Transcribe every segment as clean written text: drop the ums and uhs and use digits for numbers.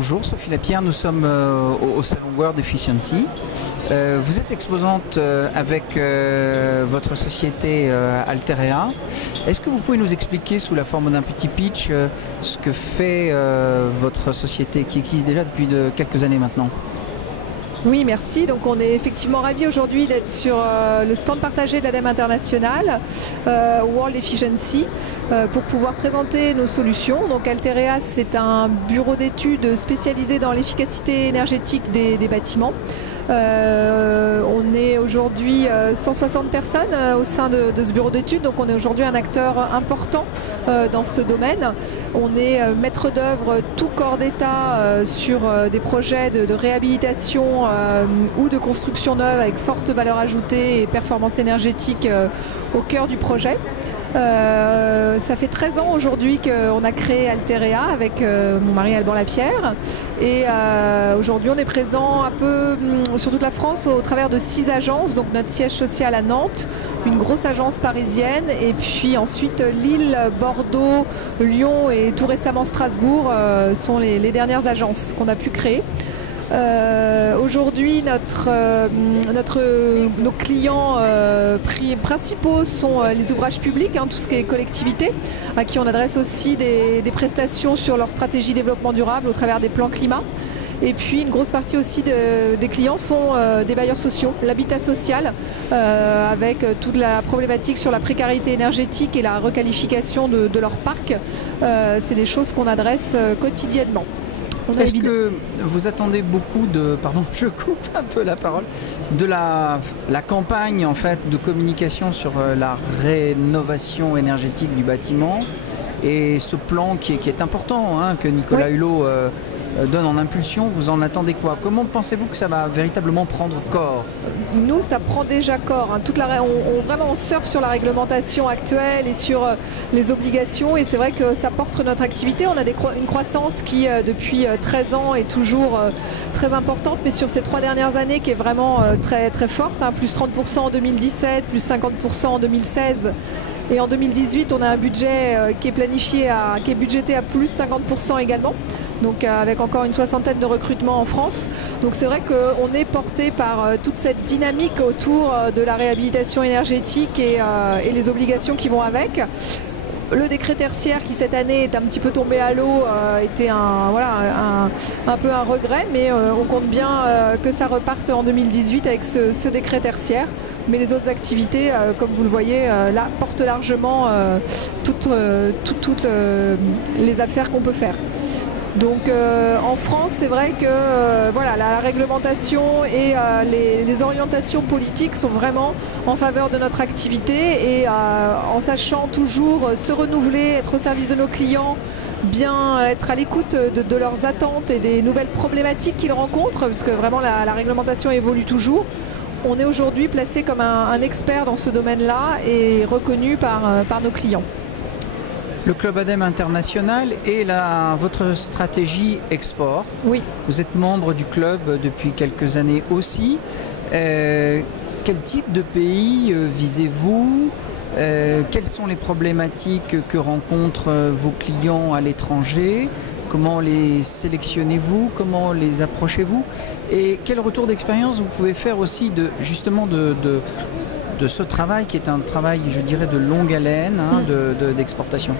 Bonjour Sophie Lapierre, nous sommes au salon World Efficiency. Vous êtes exposante avec votre société Alterea. Est-ce que vous pouvez nous expliquer sous la forme d'un petit pitch ce que fait votre société qui existe déjà depuis quelques années maintenant? Oui, merci. Donc on est effectivement ravis aujourd'hui d'être sur le stand partagé de l'ADEME International, World Efficiency, pour pouvoir présenter nos solutions. Donc Alterea, c'est un bureau d'études spécialisé dans l'efficacité énergétique des bâtiments. On est aujourd'hui 160 personnes au sein de ce bureau d'études, donc on est aujourd'hui un acteur important dans ce domaine. On est maître d'œuvre tout corps d'État sur des projets de réhabilitation ou de construction neuve avec forte valeur ajoutée et performance énergétique au cœur du projet. Ça fait 13 ans aujourd'hui qu'on a créé Alterea avec mon mari Alban Lapierre et aujourd'hui on est présent un peu sur toute la France au travers de 6 agences, donc notre siège social à Nantes, une grosse agence parisienne et puis ensuite Lille, Bordeaux, Lyon et tout récemment Strasbourg sont les dernières agences qu'on a pu créer. Aujourd'hui, nos clients principaux sont les ouvrages publics, tout ce qui est collectivité, à qui on adresse aussi des prestations sur leur stratégie développement durable au travers des plans climat. Et puis une grosse partie aussi des clients sont des bailleurs sociaux, l'habitat social, avec toute la problématique sur la précarité énergétique et la requalification de leur parc. C'est des choses qu'on adresse quotidiennement. Est-ce que vous attendez beaucoup de, pardon, je coupe un peu la parole, de la campagne en fait de communication sur la rénovation énergétique du bâtiment et ce plan qui est important, que Nicolas Hulot donne en impulsion, vous en attendez quoi? Comment pensez-vous que ça va véritablement prendre corps? Nous, ça prend déjà corps. On surfe sur la réglementation actuelle et sur les obligations et c'est vrai que ça porte notre activité. On a une croissance qui, depuis 13 ans, est toujours très importante, mais sur ces 3 dernières années qui est vraiment très, très forte, plus 30% en 2017, plus 50% en 2016. Et en 2018, on a un budget qui est budgété à plus 50% également. Donc avec encore une soixantaine de recrutements en France. Donc c'est vrai qu'on est porté par toute cette dynamique autour de la réhabilitation énergétique et les obligations qui vont avec. Le décret tertiaire qui cette année est un petit peu tombé à l'eau était un peu un regret, mais on compte bien que ça reparte en 2018 avec ce décret tertiaire. Mais les autres activités, comme vous le voyez, là, portent largement toutes les affaires qu'on peut faire. Donc en France, c'est vrai que la réglementation et les orientations politiques sont vraiment en faveur de notre activité et en sachant toujours se renouveler, être au service de nos clients, bien être à l'écoute de leurs attentes et des nouvelles problématiques qu'ils rencontrent, parce que vraiment la réglementation évolue toujours. On est aujourd'hui placé comme un expert dans ce domaine-là et reconnu par nos clients. Le Club ADEME International et votre stratégie export. Oui. Vous êtes membre du club depuis quelques années aussi. Quel type de pays visez-vous? Quelles sont les problématiques que rencontrent vos clients à l'étranger? Comment les sélectionnez-vous? Comment les approchez-vous? Et quel retour d'expérience vous pouvez faire aussi de ce travail qui est un travail, je dirais, de longue haleine d'exportation?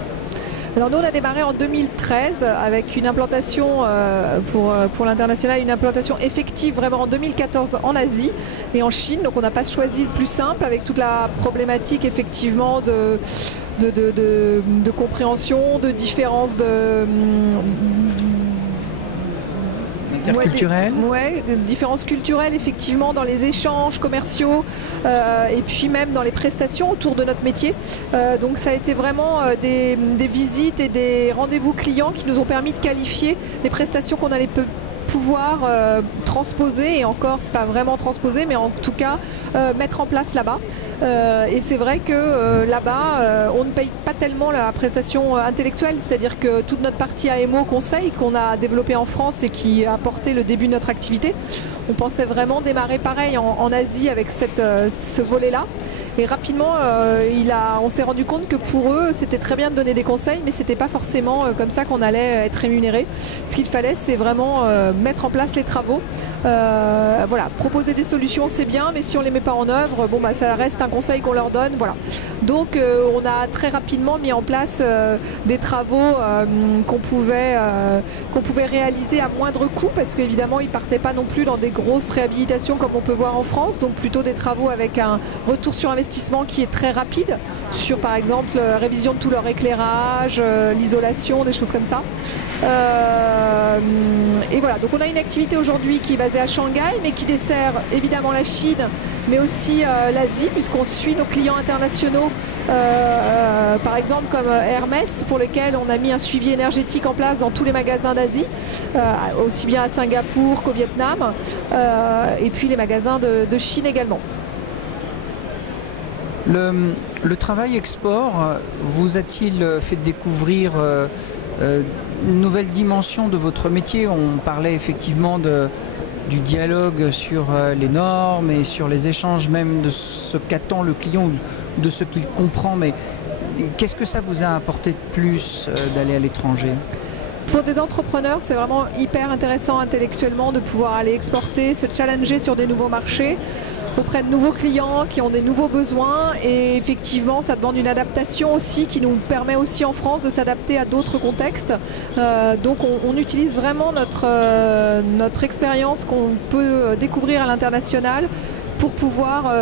Alors nous, on a démarré en 2013 avec une implantation pour l'international, une implantation effective vraiment en 2014 en Asie et en Chine. Donc on n'a pas choisi le plus simple avec toute la problématique effectivement de compréhension, de différence interculturelles. Oui, différences culturelles effectivement dans les échanges commerciaux et puis même dans les prestations autour de notre métier. Donc ça a été vraiment des visites et des rendez-vous clients qui nous ont permis de qualifier les prestations qu'on allait pouvoir transposer, et encore c'est pas vraiment transposer, mais en tout cas mettre en place là-bas. Et c'est vrai que là-bas on ne paye pas tellement la prestation intellectuelle, c'est-à-dire que toute notre partie AMO conseil qu'on a développée en France et qui a porté le début de notre activité, on pensait vraiment démarrer pareil en Asie avec ce volet-là. Et rapidement, on s'est rendu compte que pour eux, c'était très bien de donner des conseils, mais c'était pas forcément comme ça qu'on allait être rémunéré. Ce qu'il fallait, c'est vraiment mettre en place les travaux. Voilà, proposer des solutions c'est bien, mais si on les met pas en œuvre, bon bah ça reste un conseil qu'on leur donne, voilà. Donc on a très rapidement mis en place des travaux qu'on pouvait réaliser à moindre coût, parce qu'évidemment ils partaient pas non plus dans des grosses réhabilitations comme on peut voir en France, donc plutôt des travaux avec un retour sur investissement qui est très rapide, sur par exemple révision de tout leur éclairage, l'isolation, des choses comme ça. Et voilà, donc on a une activité aujourd'hui qui est basée à Shanghai, mais qui dessert évidemment la Chine, mais aussi l'Asie, puisqu'on suit nos clients internationaux, par exemple comme Hermès, pour lesquels on a mis un suivi énergétique en place dans tous les magasins d'Asie, aussi bien à Singapour qu'au Vietnam, et puis les magasins de Chine également. Le travail export vous a-t-il fait découvrir une nouvelle dimension de votre métier? On parlait effectivement du dialogue sur les normes et sur les échanges même de ce qu'attend le client ou de ce qu'il comprend, mais qu'est-ce que ça vous a apporté de plus d'aller à l'étranger? Pour des entrepreneurs, c'est vraiment hyper intéressant intellectuellement de pouvoir aller exporter, se challenger sur des nouveaux marchés auprès de nouveaux clients qui ont des nouveaux besoins, et effectivement ça demande une adaptation aussi qui nous permet aussi en France de s'adapter à d'autres contextes. Donc on utilise vraiment notre expérience qu'on peut découvrir à l'international pour pouvoir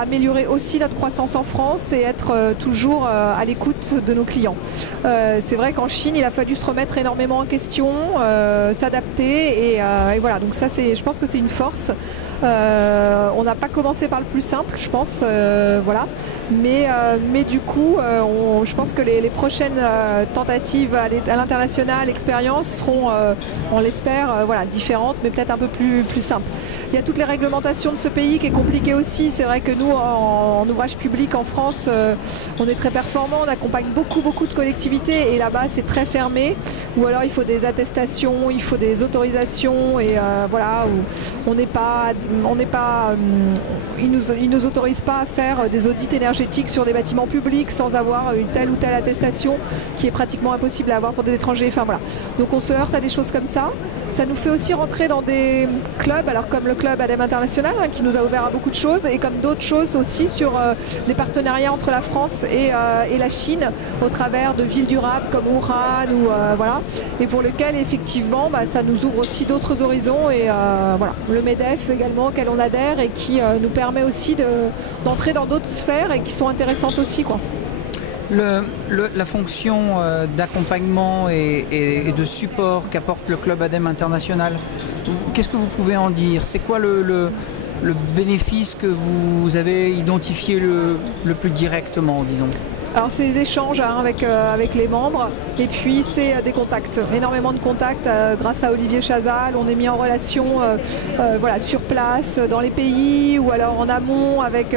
améliorer aussi notre croissance en France et être toujours à l'écoute de nos clients. C'est vrai qu'en Chine, il a fallu se remettre énormément en question, s'adapter, et voilà, donc ça je pense que c'est une force. On n'a pas commencé par le plus simple, je pense, voilà. Mais du coup, je pense que les prochaines tentatives à l'international, expériences, seront, on l'espère, voilà, différentes, mais peut-être un peu plus simples. Il y a toutes les réglementations de ce pays qui est compliqué aussi. C'est vrai que nous, en ouvrage public en France, on est très performant, on accompagne beaucoup de collectivités, et là-bas c'est très fermé. Ou alors il faut des attestations, il faut des autorisations, et voilà, ils nous autorisent pas à faire des audits énergétiques sur des bâtiments publics sans avoir une telle ou telle attestation, qui est pratiquement impossible à avoir pour des étrangers. Enfin voilà. Donc on se heurte à des choses comme ça. Ça nous fait aussi rentrer dans des clubs, alors comme le club ADEME International, qui nous a ouvert à beaucoup de choses, et comme d'autres choses aussi sur des partenariats entre la France et la Chine, au travers de villes durables comme Wuhan, ou voilà, et pour lequel effectivement ça nous ouvre aussi d'autres horizons, et voilà, le MEDEF également auquel on adhère, et qui nous permet aussi d'entrer dans d'autres sphères et qui sont intéressantes aussi, quoi. La fonction d'accompagnement et de support qu'apporte le club ADEME International, qu'est-ce que vous pouvez en dire? C'est quoi le bénéfice que vous avez identifié le plus directement, disons? Alors c'est des échanges avec les membres, et puis c'est des contacts, énormément de contacts. Grâce à Olivier Chazal, on est mis en relation voilà, sur place, dans les pays, ou alors en amont avec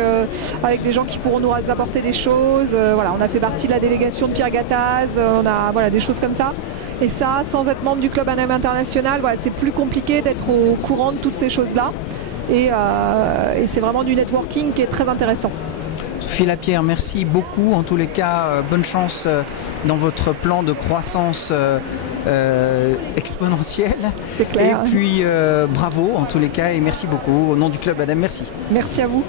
des gens qui pourront nous apporter des choses. Voilà, on a fait partie de la délégation de Pierre Gattaz, on a voilà, des choses comme ça. Et ça, sans être membre du club ADEME International, voilà, c'est plus compliqué d'être au courant de toutes ces choses-là. Et c'est vraiment du networking qui est très intéressant. Sophie Lapierre, merci beaucoup. En tous les cas, bonne chance dans votre plan de croissance exponentielle. C'est clair. Et puis bravo en tous les cas, et merci beaucoup au nom du club ADEME. Merci. Merci à vous.